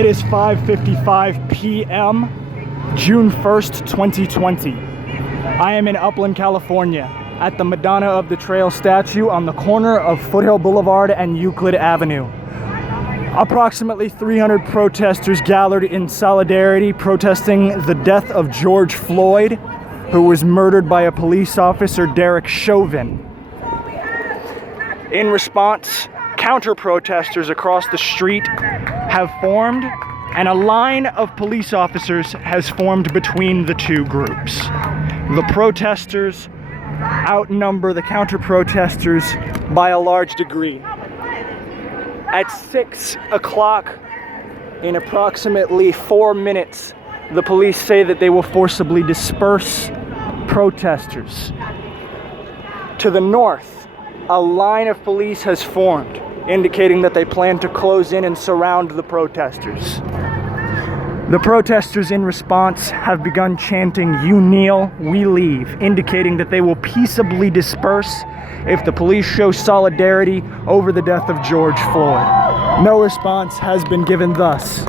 It is 5:55 p.m., June 1st, 2020. I am in Upland, California, at the Madonna of the Trail statue on the corner of Foothill Boulevard and Euclid Avenue. Approximately 300 protesters gathered in solidarity protesting the death of George Floyd, who was murdered by a police officer, Derek Chauvin. In response, counter-protesters across the street have formed, and a line of police officers has formed between the two groups. The protesters outnumber the counter-protesters by a large degree. At 6 o'clock, in approximately 4 minutes, the police say that they will forcibly disperse protesters. To the north, a line of police has formed, indicating that they plan to close in and surround the protesters. The protesters in response have begun chanting, "You kneel, we leave," indicating that they will peaceably disperse if the police show solidarity over the death of George Floyd. No response has been given thus.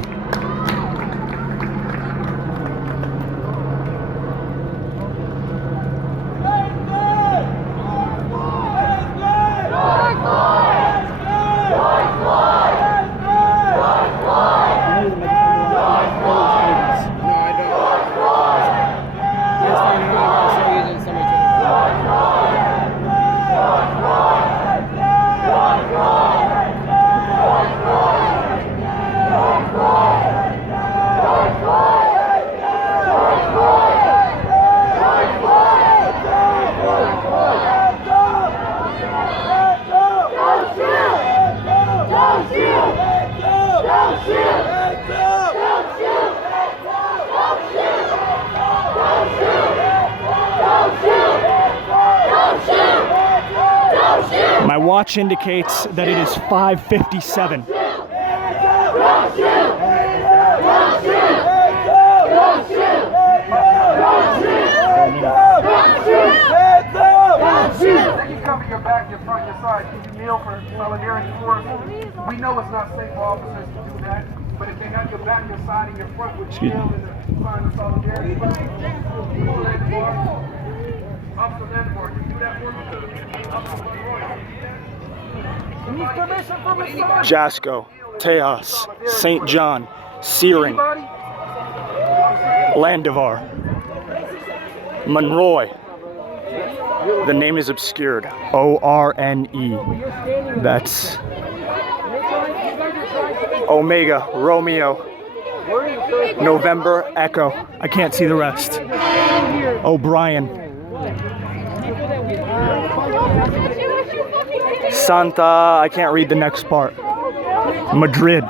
My watch indicates that it is 5:57. You cover your back, your front, your side. Can you kneel for solidarity for us? We know it's not safe for officers to do that, but if they have your back, your side, and your front, would you kneel in the sign of solidarity? Officer Landmark, can you do that for me? Jasco, Tejas, St. John, Searing, Landivar, Monroy. The name is obscured. O-R-N-E. That's Omega, Romeo, November, Echo. I can't see the rest. O'Brien. Santa, I can't read the next part. Madrid.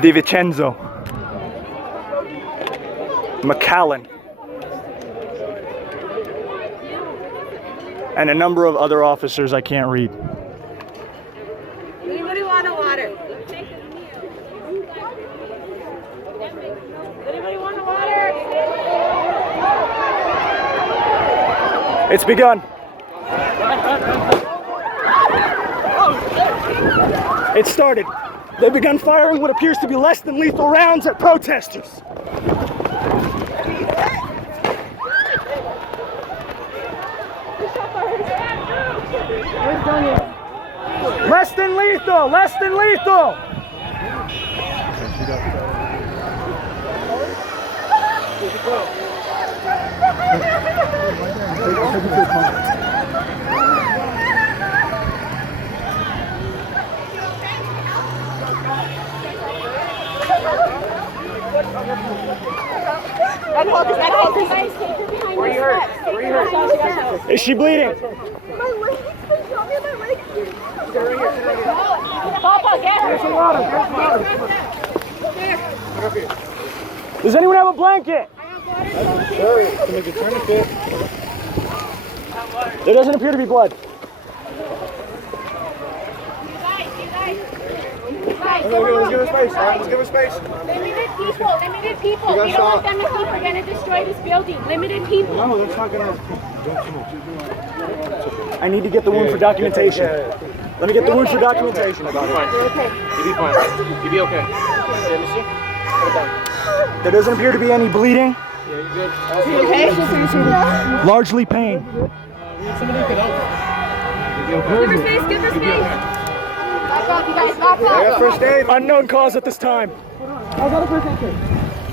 Di Vincenzo. McAllen. And a number of other officers I can't read. Anybody want a water? Anybody want a water? It's begun. It started. They've begun firing what appears to be less than lethal rounds at protesters. Less than lethal! Less than lethal! Where you hurt? Where you hurt? Is she bleeding? Papa, get her. Does anyone have a blanket? There doesn't appear to be blood. Let's give her space. All right, let's give her space. Limited people. We don't want them to think we're going to destroy this building. Limited people. No, that's not going to... I need to get the wound for documentation. Let me get the wound for documentation about it. You'll be fine. You'll be okay. Let me see. There doesn't appear to be any bleeding. Yeah, you're good. You okay? Largely pain. Somebody could help. Give her space, give her space. Back up, you guys, back up. First aid. Unknown cause at this time.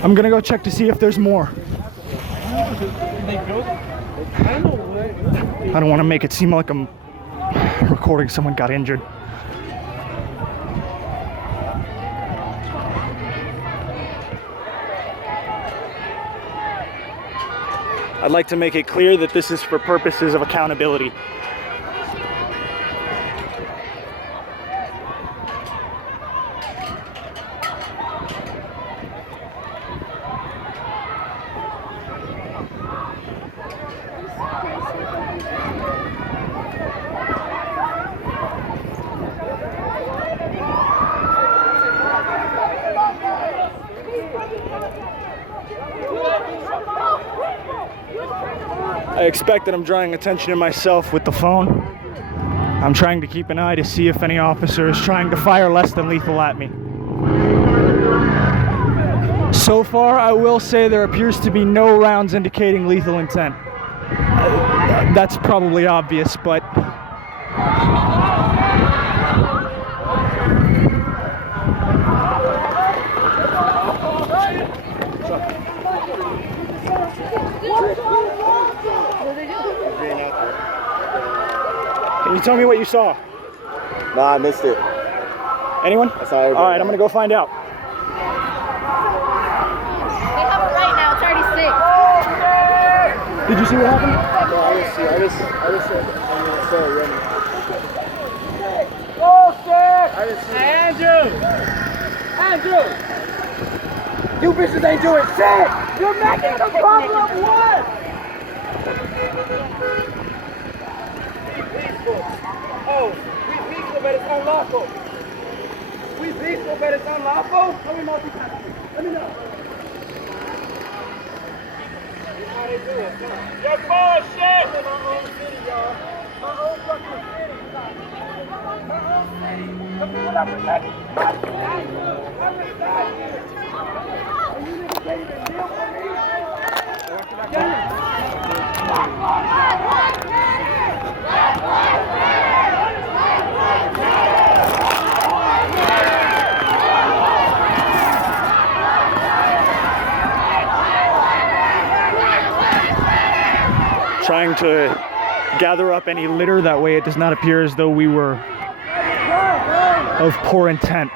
I'm gonna go check to see if there's more. I don't want to make it seem like I'm recording someone got injured. I'd like to make it clear that this is for purposes of accountability. I expect that I'm drawing attention to myself with the phone. I'm trying to keep an eye to see if any officer is trying to fire less than lethal at me. So far, I will say there appears to be no rounds indicating lethal intent. That's probably obvious, but can you tell me what you saw? Nah, I missed it. Anyone? I saw everybody. All right, I'm gonna go find out. They have it right now, it's already 6. Did you see what happened? No, I didn't see. I just said running. I didn't see. Andrew! You bitches ain't doing shit! You're making the problem worse! Oh, we peaceful, but it's unlawful. We peaceful, but it's unlawful? Let me know. Let me know. How they do it, you're bullshit! In my own city, y'all. My own fucking city. My own city. The people that protect my city. I'm inside here. And you niggas can't even deal for me? Trying to gather up any litter, that way it does not appear as though we were of poor intent.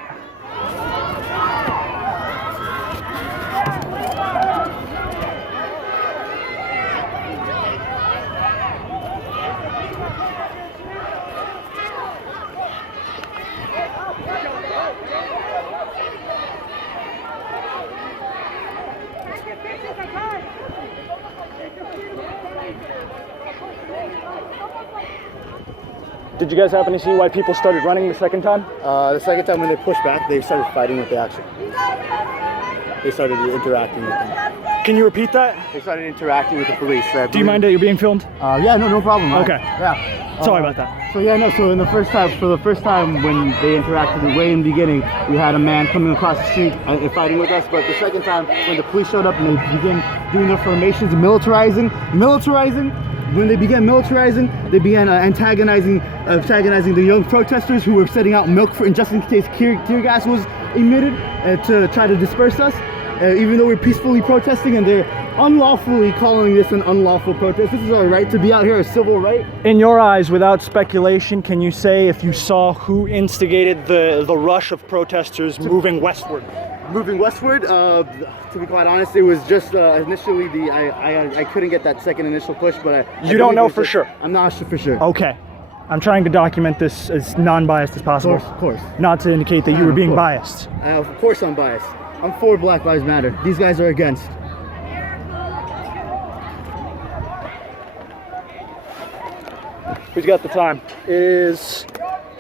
Did you guys happen to see why people started running the second time? The second time when they pushed back, they started fighting with the action. They started interacting with them. Can you repeat that? They started interacting with the police. Do you mind that you're being filmed? Yeah, no problem. Okay. Yeah. Sorry about that. So for the first time when they interacted way in the beginning, we had a man coming across the street and fighting with us. But the second time when the police showed up and they began doing their formations, militarizing. When they began militarizing, they began antagonizing the young protesters who were setting out milk for, just in case tear gas was emitted to try to disperse us. Even though we're peacefully protesting, and they're unlawfully calling this an unlawful protest. This is our right to be out here, a civil right. In your eyes, without speculation, can you say if you saw who instigated the rush of protesters moving westward? Moving westward, to be quite honest, it was just initially I couldn't get that second initial push, but You don't know for sure? I'm not sure for sure. Okay. I'm trying to document this as non-biased as possible. Of course. Not to indicate that you were being biased. Of course I'm biased. I'm for Black Lives Matter. These guys are against. Who's got the time? It is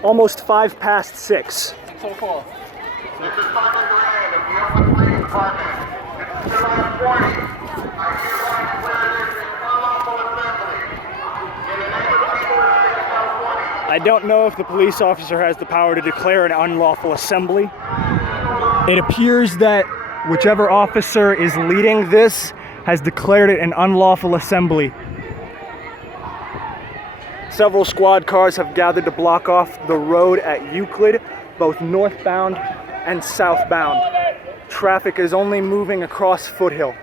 almost 6:05. This is Simon Duran of the Upland Police Department. This is still on 20. I hereby declare this an unlawful assembly. In the name of the people of the state of California. I I don't know if the police officer has the power to declare an unlawful assembly. It appears that whichever officer is leading this has declared it an unlawful assembly. Several squad cars have gathered to block off the road at Euclid, both northbound and southbound. Traffic is only moving across Foothill.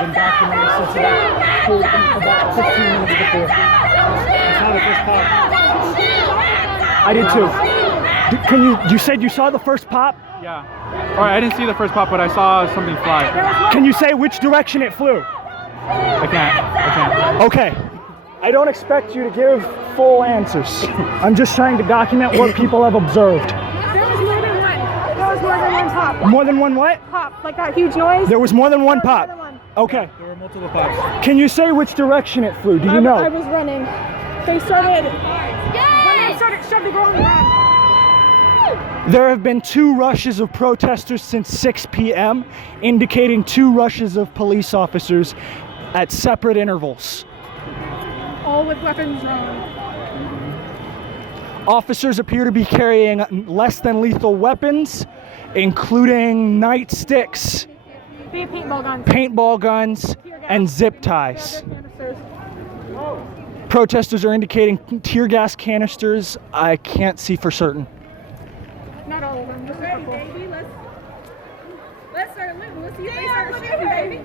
Been documented since about 15 minutes before. I saw the first pop. I did too. You said you saw the first pop? Yeah. All right, I didn't see the first pop, but I saw something fly. Can you say which direction it flew? I can't. Okay. I don't expect you to give full answers. I'm just trying to document what people have observed. There was more than one. There was more than one pop. More than one what? Pop, like that huge noise. There was more than one pop. Okay. There were multiple pops. Can you say which direction it flew? Do you know? I was running. They started. Yes! When they started going around. There have been 2 rushes of protesters since 6 p.m., indicating 2 rushes of police officers at separate intervals. All with weapons drawn. Officers appear to be carrying less than lethal weapons, including nightsticks, paintball guns, and zip ties. Protesters are indicating tear gas canisters. I can't see for certain. Not all of them. Just ready, baby. Let's start moving. Let's see if they start shooting, baby.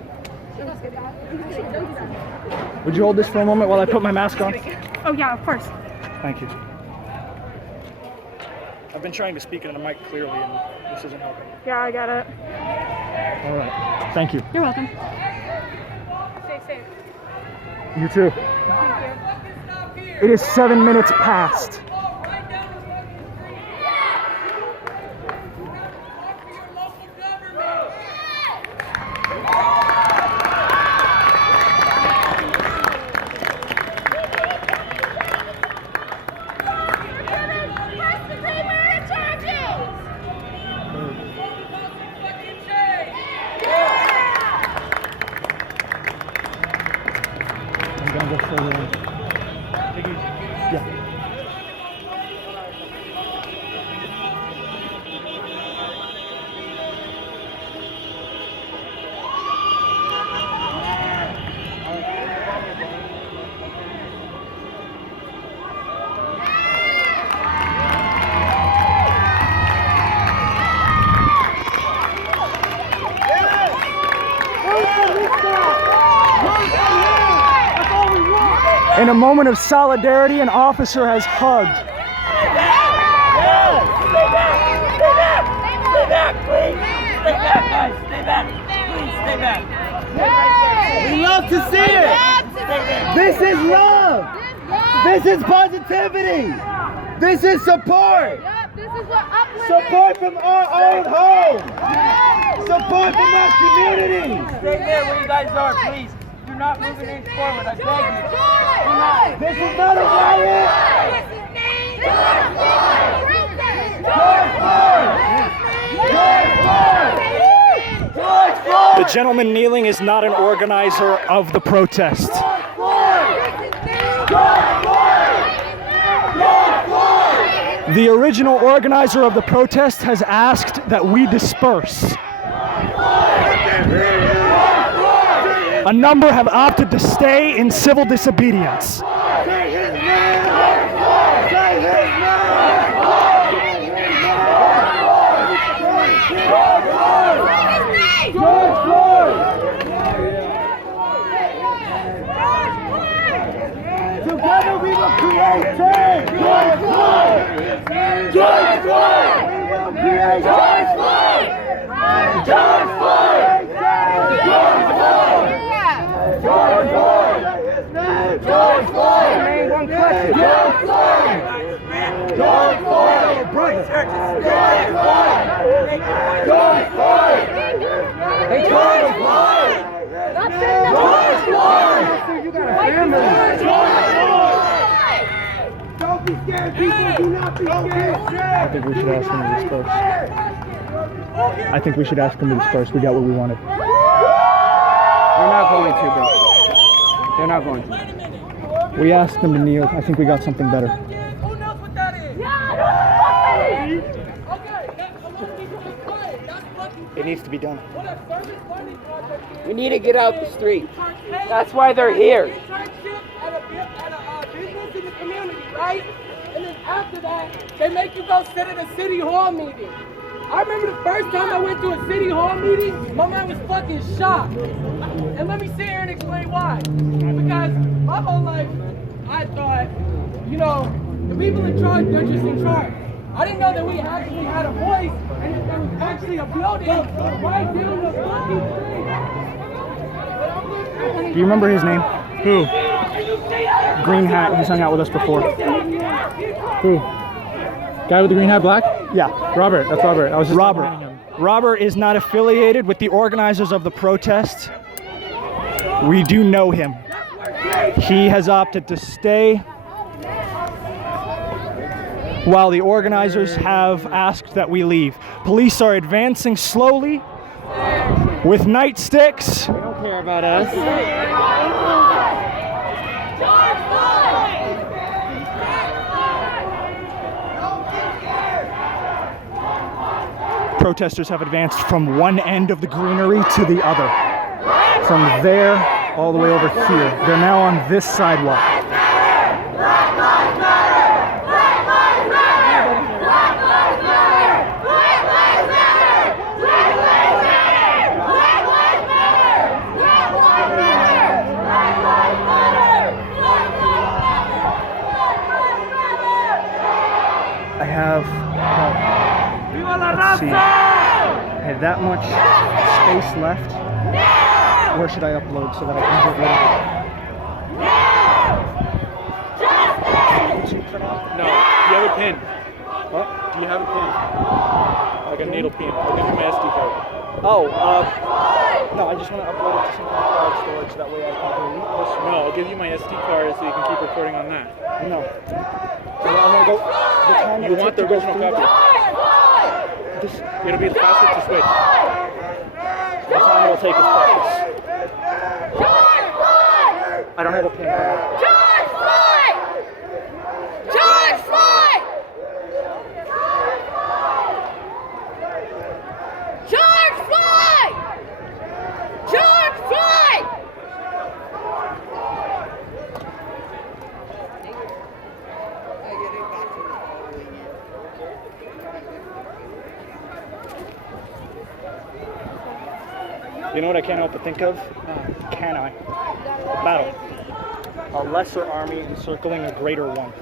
Would you hold this for a moment while I put my mask on? Oh yeah, of course. Thank you. I've been trying to speak into the mic clearly and this isn't helping. Yeah, I got it. All right. Thank you. You're welcome. Stay safe. You too. Thank you. It is 7 minutes past. In a moment of solidarity, an officer has hugged. Stay back, please! Stay back, guys! Stay back! Please, stay back! We love to see it! This is love! This is positivity! This is support! This is what Upland Support from our own home! Support from our community! Stay there where you guys are, please! Do not move an inch forward, I beg you! Do not! This is not a riot! The gentleman kneeling is not an organizer of the protest. The original organizer of the protest has asked that we disperse. A number have opted to stay in civil disobedience. Together we will create change! I think we should ask them to disperse. I think we should ask them to disperse. We got what we wanted. They're not going to, bro. They're not going to. We asked them to kneel. I think we got something better. Who knows what that is? It needs to be done. We need to get out the street. That's why they're here. Business in the community, right? And then after that, they make you go sit at a city hall meeting. I remember the first time I went to a city hall meeting, my mind was fucking shocked. And let me sit here and explain why. Because my whole life, I thought, you know, the people in charge, they're just in charge. I didn't know that we actually had a voice and that there was actually a building right down the fucking street. Do you remember his name? Who? Green hat. He's hung out with us before. Who? Guy with the green hat, black? Yeah. Robert. That's Robert. I was just Robert. talking to him. Robert is not affiliated with the organizers of the protest. We do know him. He has opted to stay while the organizers have asked that we leave. Police are advancing slowly with nightsticks. They don't care about us. Protesters have advanced from one end of the greenery to the other. From there all the way over here. They're now on this sidewalk. I have, let's see, I have that much space left. Where should I upload so that I can get rid of it? No. Do you have a pin? What? Do you have a pin? Like a needle pin. I'll give you my SD card. Oh, no, I just want to upload it to some kind of cloud storage, that way I can delete this one. No, I'll give you my SD card so you can keep recording on that. No. I'm gonna go, the time You want the original copy? This, It'll be faster to switch. the time it'll take is precious. I don't have a pen. George Floyd! George Floyd! George Floyd! George Floyd! You know what I can't help but think of? Can I? Battle. A lesser army encircling a greater one.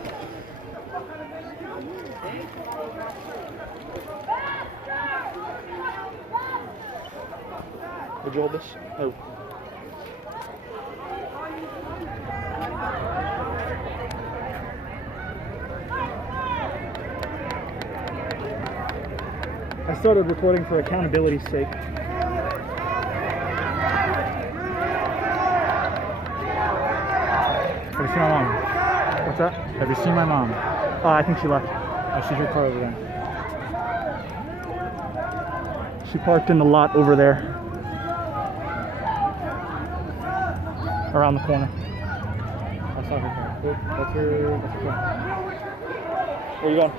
Would you hold this? Oh. I started recording for accountability's sake. Have you seen my mom? What's that? Have you seen my mom? I think she left. Oh, she's your car over there. She parked in the lot over there. Around the corner. That's not her car. That's her car. Where you going?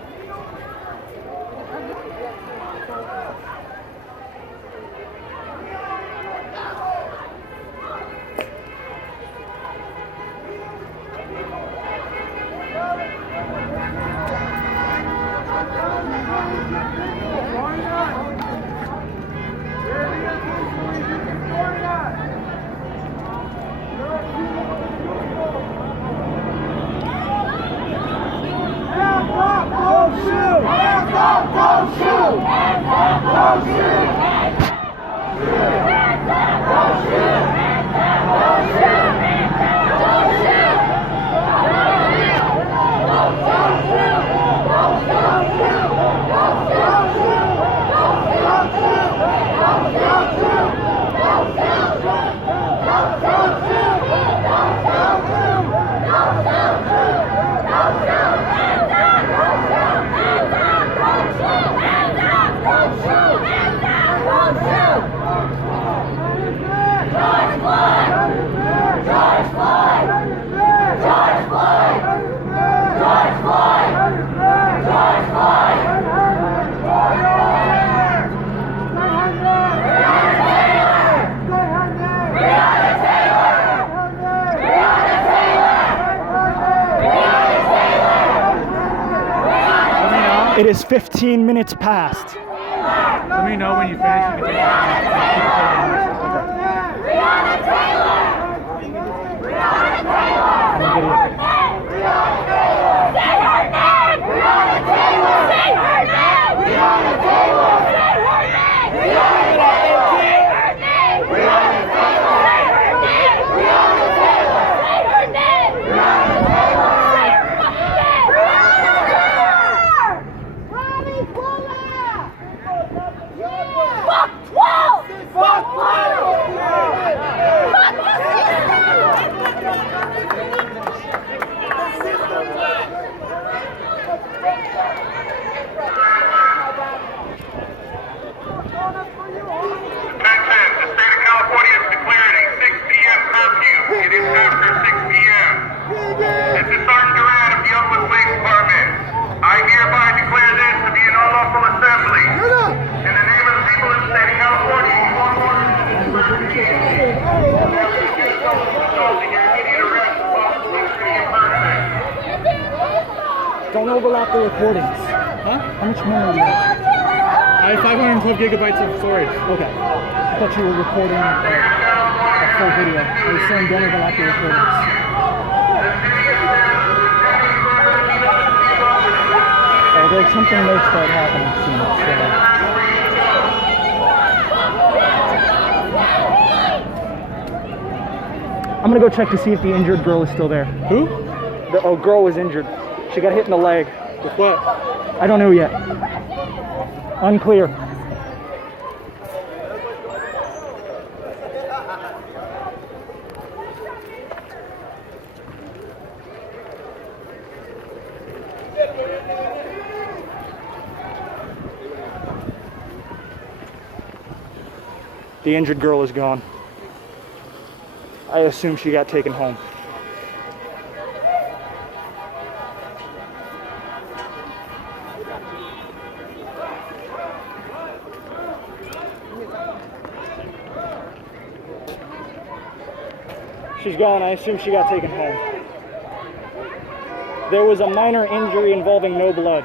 Go! It is 15 minutes past. Let me know when you finish. Don't overlap the recordings. Huh? How much more are you? I have 512 gigabytes of storage. Okay. I thought you were recording a full video. I was saying don't overlap the recordings. Oh, there's something may start happening soon. So. I'm gonna go check to see if the injured girl is still there. Who? The girl was injured. She got hit in the leg. With what? I don't know yet. Unclear. The injured girl is gone. I assume she got taken home. She's gone. I assume she got taken home. There was a minor injury involving no blood.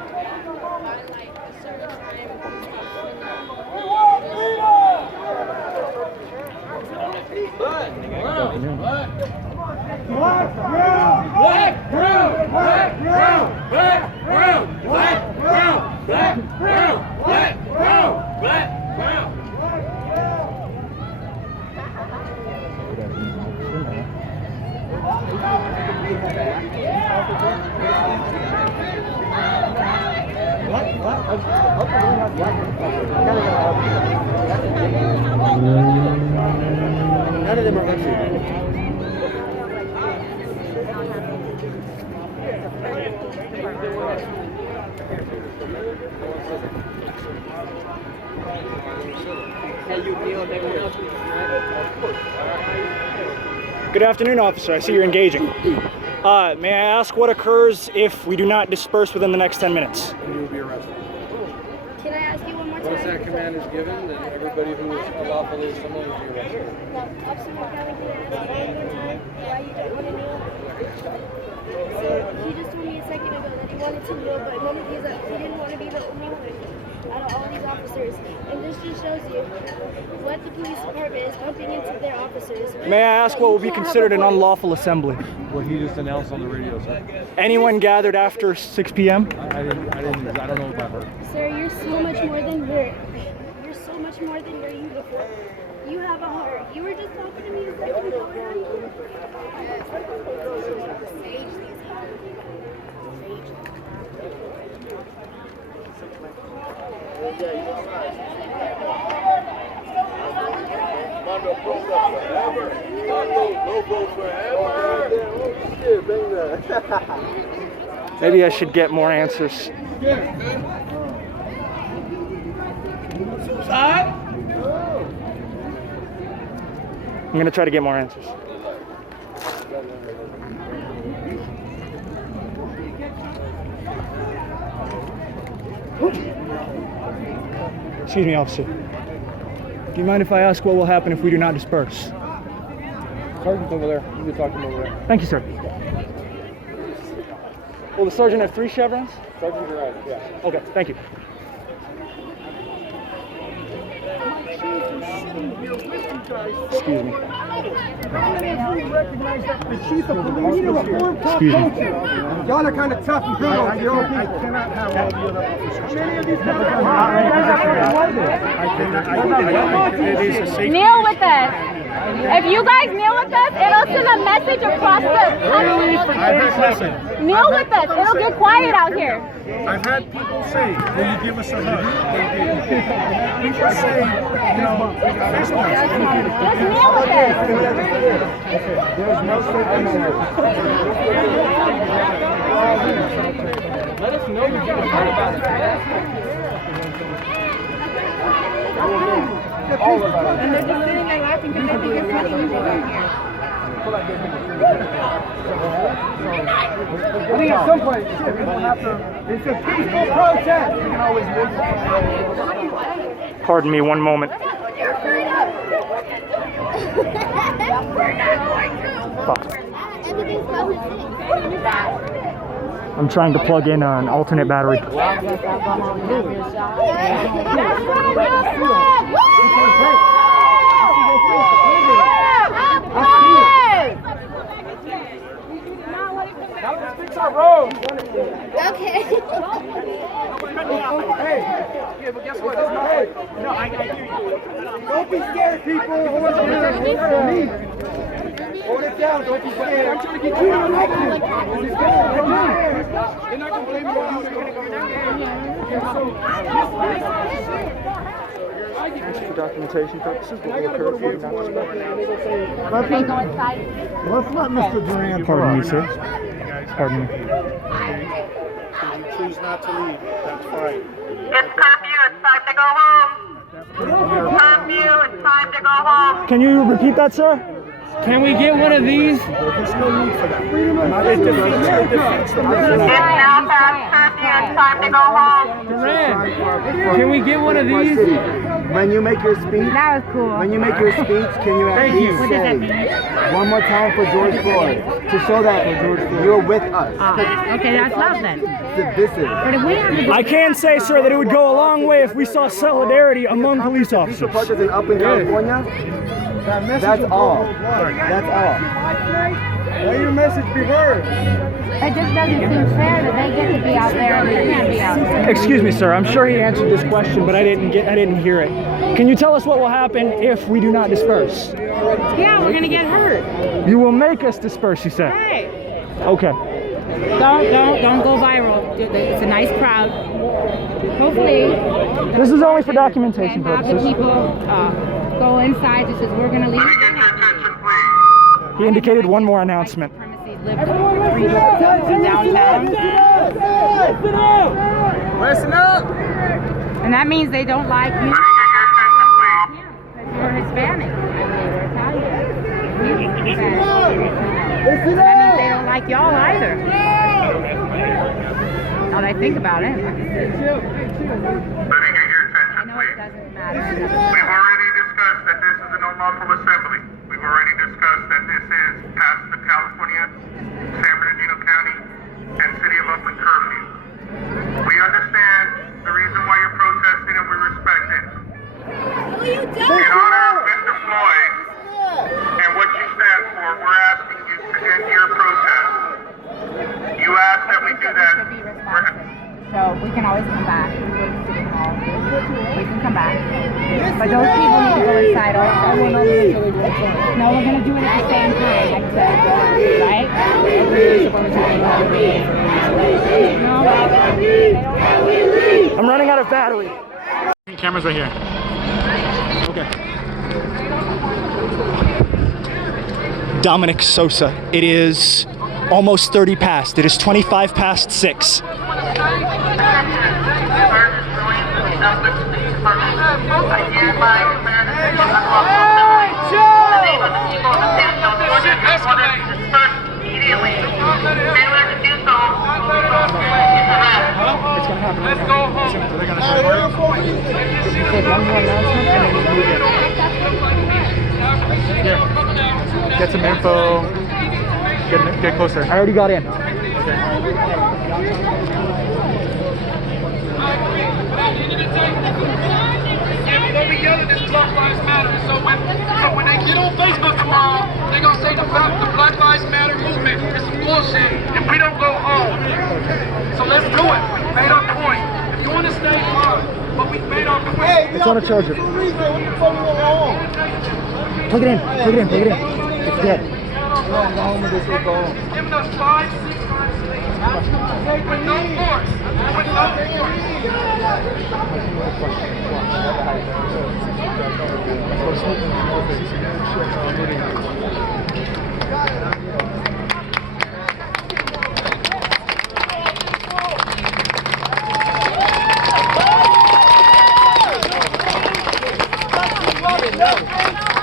None of them are country. Good afternoon, officer. I see you're engaging. May I ask what occurs if we do not disperse within the next 10 minutes? You will be arrested. Can I ask you one more time? Once that command is given, then everybody who is unlawfully assembled will be arrested. No, Officer McCowan, can I ask you one more time why you don't want to kneel? So he just told me a second ago that he wanted to kneel, but none of these, he didn't want to be the only one out of all these officers. And this just shows you what the police department is pumping into their officers. May I ask what will be considered an unlawful assembly? What he just announced on the radio, sir. Anyone gathered after 6 p.m.? I don't know what I've heard. Sir, you're so much more than you're so much more than your uniform. You have a heart. You were just talking to me a second ago. Maybe I should get more answers. Suicide? I'm gonna try to get more answers. Excuse me, officer. Do you mind if I ask what will happen if we do not disperse? Sergeant's over there. You can talk to him over there. Thank you, sir. Will the sergeant have 3 chevrons? Sergeant, you're right. Yeah. Okay, thank you. Excuse me. Excuse me. Y'all are kind of tough and brutal. I cannot have all the other officers. Kneel with us. If you guys kneel with us, it'll send a message across the country. Kneel with us. It'll get quiet out here. I've had people say, will you give us a hug? They did. We just say, you know, fist bumps. Just kneel with us. There's no Let us know you're getting hurt about it. And they're just sitting there laughing because they think it's nothing usual out here. I think at some point, people have to, it's a peaceful protest. You can always win. Pardon me one moment. Fuck. I'm trying to plug in an alternate battery. Okay. Hey, but guess what? Hey, no, I hear you. Don't be scared, people. Hold it down. Don't be scared. I'm trying to get you elected. You're not going to blame me on For documentation purposes, we'll go curfew, not disperse. Let's let Mr. Duran. Pardon me, sir. Pardon me. Choose not to leave. That's fine. It's curfew, it's time to go home. Curfew, it's time to go home. Can you repeat that, sir? Can we get one of these? There's no need for that. It's now past curfew, it's time to go home. Duran, can we get one of these? When you make your speech, That was cool. when you make your speech, can you at least say one more time for George Floyd to show that you're with us? Okay, that's love then. Divisive. But if we have to I can say, sir, that it would go a long way if we saw solidarity among police officers. Protesters in Upland, California. That's all. That's all. Let your message be heard. it just doesn't seem fair that they get to be out there and we can't be out there. Excuse me, sir. I'm sure he answered this question, but I didn't hear it. Can you tell us what will happen if we do not disperse? Yeah, we're gonna get hurt. You will make us disperse, you said. Right. Okay. Don't go viral. It's a nice crowd. Hopefully. This is only for documentation have the purposes. people go inside. Just as we're gonna leave. Let me get your attention, please. He indicated one more announcement. Three doors downtown. Listen up. And that means they don't like you. Let me get your attention, please. You're Hispanic. I mean, you're Italian. That means they don't like y'all either. Now that I think about it. Let me get your I attention, know it please. doesn't matter. We've already discussed that this is an unlawful assembly. We've already discussed that this is past the California, San Bernardino County, and City of Upland curfew. We understand the reason why you're protesting and we respect it. In honor of Mr. Floyd and what you stand for, we're asking you to end your protest. You asked that we do that. So we can always come back. We go to City Hall. We can come back. But those people need to go inside also. No, we're going to do it at the same time, like I said. Right? No. I'm running out of battery. Camera's right here. Okay. Dominic Sosa. It is almost 30 past. It is 25 past 6. I hereby command unlawful assembly in the name of the ordered to disperse immediately. Failure to do so is arrest. It's gonna happen. Let's go home. They're gonna say words. Take one more announcement and then we move in. Yeah. Get some info. Get closer. I already got in. They be yelling this Black Lives Matter. So when they get on Facebook tomorrow, they gonna say the Black Lives Matter movement is some bullshit, and we don't go home. So let's do it. We made our point. If you want to stay, fine. But we made our point. Hey, It's on a charger. Plug it in. Plug it in. Plug it in. It's dead. Giving us 5-6 months sleep. With no force. With no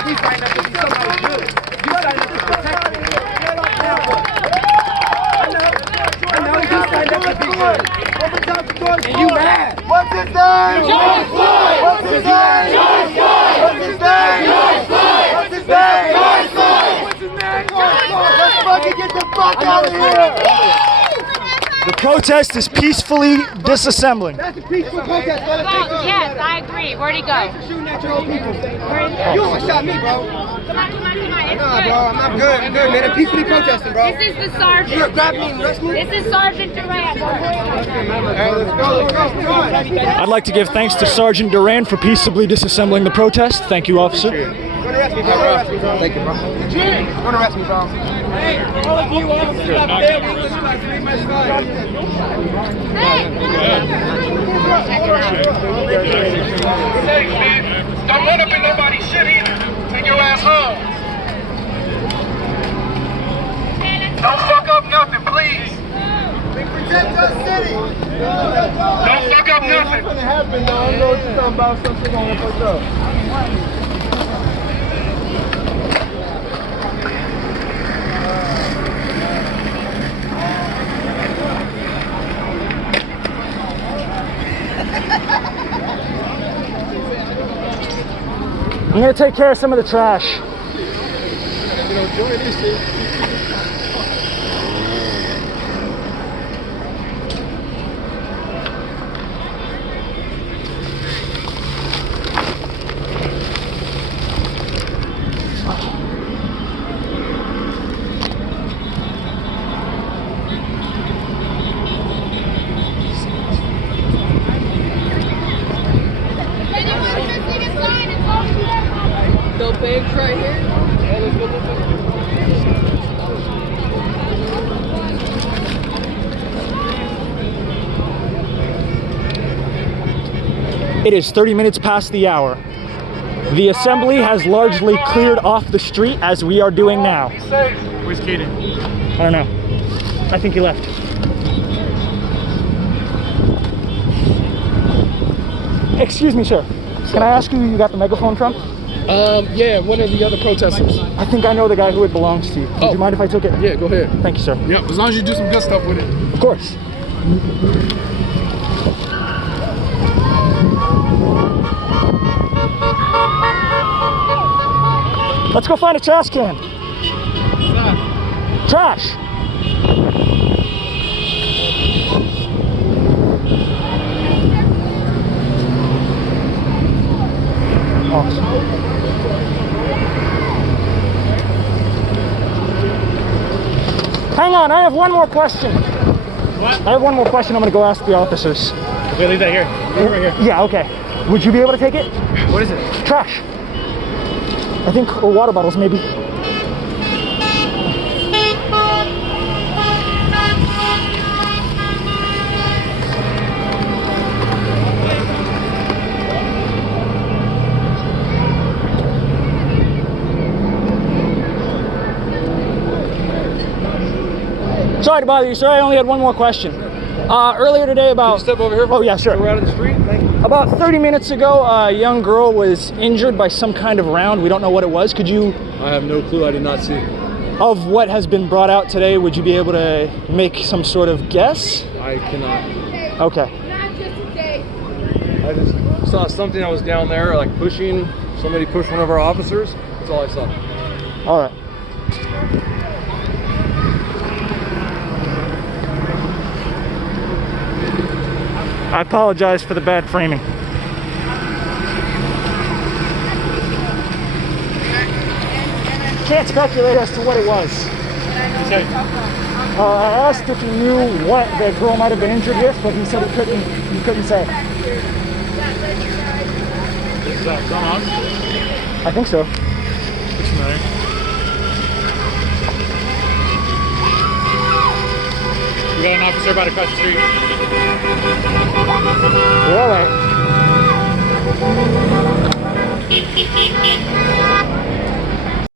We signed up to be somebody good. You signed up to protect me. I know you signed up to be good. And you mad. What's his name? George Floyd! What's his name? George Floyd! What's his name? George Floyd! What's his name? George Floyd! What's his name? George Floyd! Let's fucking get the fuck out of here! The protest is peacefully disassembling. That's a peaceful protest. Yes, I agree. Where'd he go? Shooting at your own people. You almost shot me, bro. Come on. It's Nah, good. bro, I'm good, man. I'm peacefully protesting, bro. This is the sergeant. You're grabbing me and arresting me? This is Sergeant Durant. Don't worry about that. Let's go. I'd like to give thanks to Sergeant Duran for peaceably disassembling the protest. Thank you, officer. Don't arrest me, bro. Thank you, bro. Don't arrest me, bro. Hey, all of you officers out there, we listen like 3 months ago. Thanks, man. Don't run up in nobody's shit either. Take your ass home. Don't fuck up nothing, please. We protect our city. Don't fuck up nothing. What's gonna happen, though? I know what you're talking about. Something gonna fuck up. I'm gonna take care of some of the trash. The bank's right here. Yeah, let's go look at it. It is 30 minutes past the hour. The assembly has largely cleared off the street as we are doing now. Where's Kaden? I don't know. I think he left. Excuse me, sir. Can I ask you who you got the megaphone from? Yeah, one of the other protesters. I think I know the guy who it belongs to. Would you mind if I took it? Yeah, go ahead. Thank you, sir. Yeah, as long as you do some good stuff with it. Of course. Let's go find a trash can. Trash. Awesome. Hang on, I have one more question. What? I have one more question I'm going to go ask the officers. Wait, leave that here. Leave it right here. Yeah, okay. Would you be able to take it? What is it? Trash. I think, or water bottles maybe. Sorry to bother you, sir. I only had one more question. Earlier today about... Can you step over here? Oh, yeah, sure. We're out of the street. Thank you. About 30 minutes ago, a young girl was injured by some kind of round. We don't know what it was. Could you... I have no clue. I did not see. of what has been brought out today, would you be able to make some sort of guess? I cannot. Okay. I just saw something. I was down there, like pushing. Somebody pushed one of our officers. That's all I saw. All right. I apologize for the bad framing. Can't speculate as to what it was. I asked if he knew what the girl might have been injured with, but he said he couldn't say. Is that gone? I think so. What's the matter? We got an officer about to cross the street. All right.